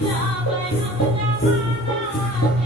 Love, I know that's all I'm